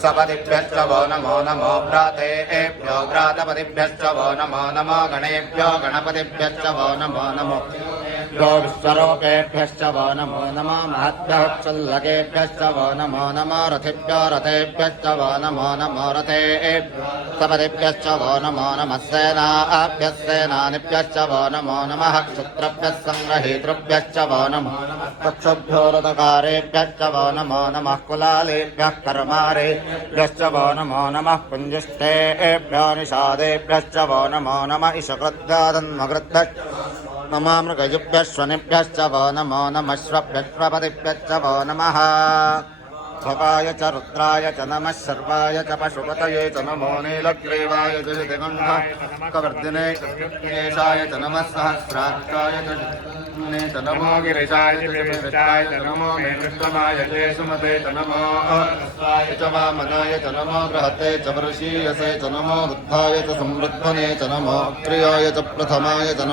वत्सपतिभ्यश्च वो नमो नमो व्रातेभ्यो व्रातपतिभ्यश्च वो नमो नमो गणेभ्यो गणपतिभ्यश्च वो नमो नमो विश्वरूपेभ्यश्च वो नमो नमो महद्भ्यः क्षुल्लकेभ्यश्च वो नमो नमो रथिभ्यो रथेभ्यश्च वो नमो नमो रथेभ्यो सपतिभ्यश्च वो नमो नमः सेनाभ्यः सेनानिभ्यश्च वो नमो नमः क्षत्रभ्यः सङ्ग्रहीतृभ्यश्च वो नमो पक्षभ्यो रथकारेभ्यश्च वो नमो नमः कुलालेभ्यः कर्मारेभ्यश्च वो नमो नमः पुञ्जिष्टेभ्यो निषादेभ्यश्च वो नमो नमः इषकृद्गादन्मकृद्भ्यश्च नमो मृगयुभ्यश्वनिभ्यश्च वो नमो नमः श्वभ्यश्वपतिभ्यश्च वो नमः भवाय च रुद्राय च नमः सर्वाय च पशुपतये च नमो नीलग्रीवाय च दिगन्धकवर्धिने केशाय च नमः सहस्राक्षाय च नमो गिरिशाय च नमो मेघमाय च सुमते च नमो च वामनाय च नमो बृहते च वृषीयसे च नमो वृद्धाय च संवृद्धने च नमो प्रियाय च प्रथमाय च